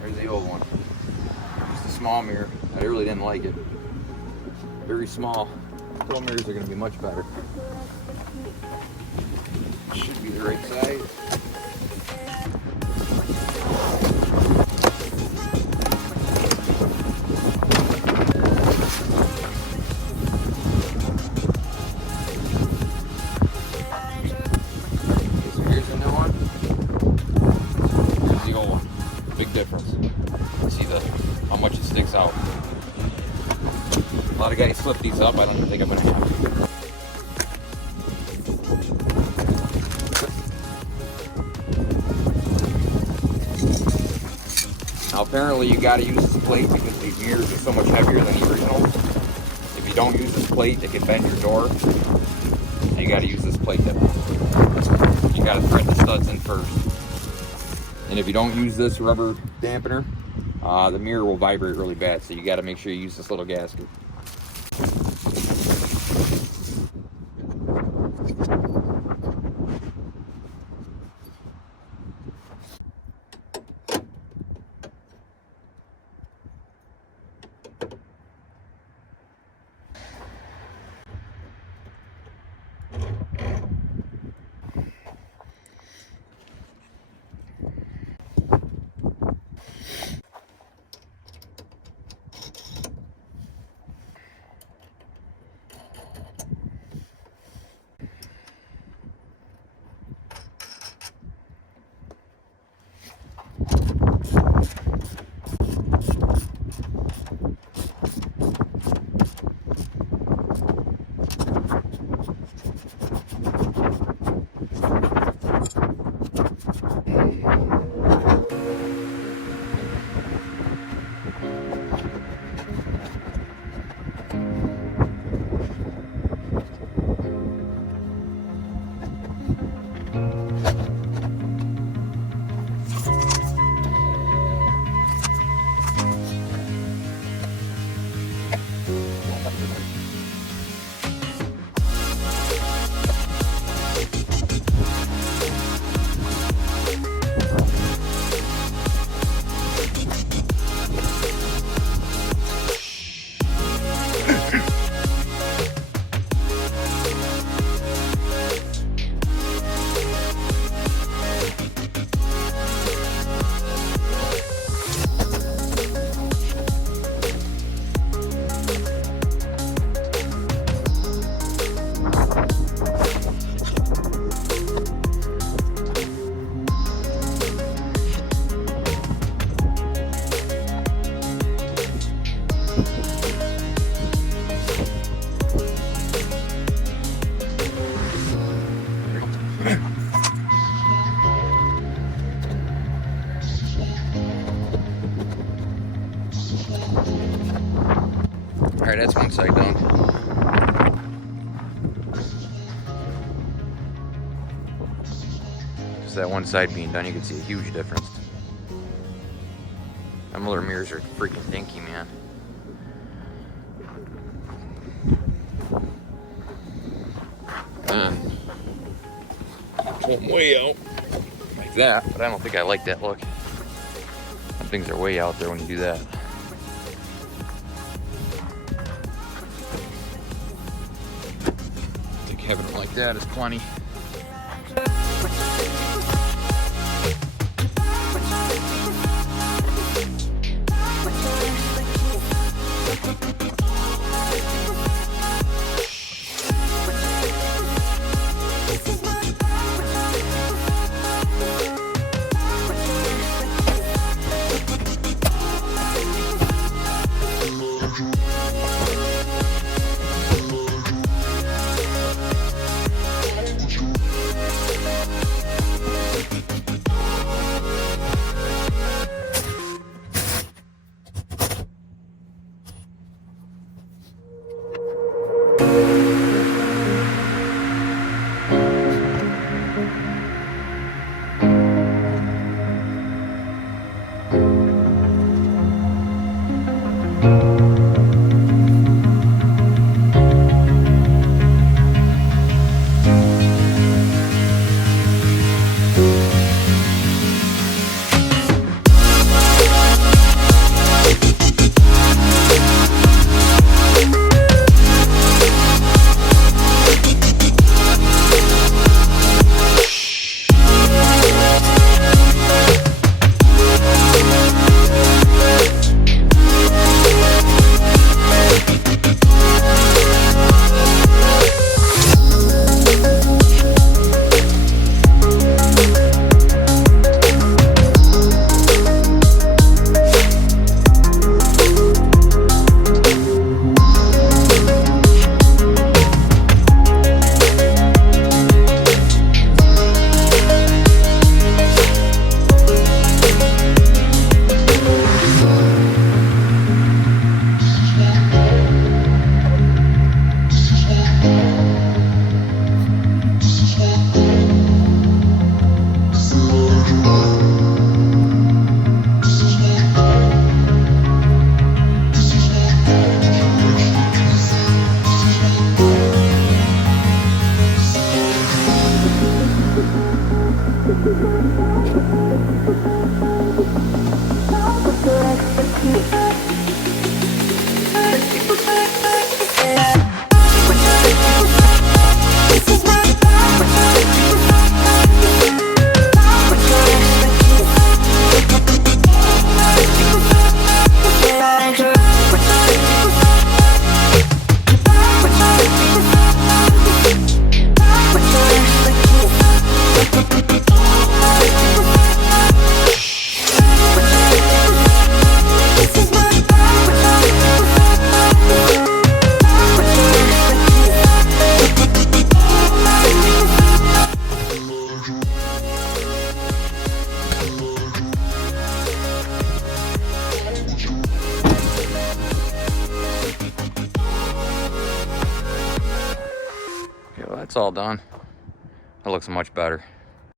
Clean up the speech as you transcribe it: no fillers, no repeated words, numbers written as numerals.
There's the old one. Just a small mirror. I really didn't like it. Very small. Little mirrors are going to be much better. Should be the right size. How much it sticks out. A lot of guys slip these up. I don't think I'm going to have to. Now apparently you got to use this plate because these mirrors are so much heavier than the originals. If you don't use this plate, it can bend your door. So you got to use this plate. You got to thread the studs in first. And if you don't use this rubber dampener, the mirror will vibrate really bad, so you got to make sure you use this little gasket. Alright, that's one side done. Just that one side being done, you can see a huge difference. Them other mirrors are freaking dinky, man. Pull them way out like that, but I don't think I like that look. Them things are way out there when you do that. I think having it like that is plenty. all done. That looks much better.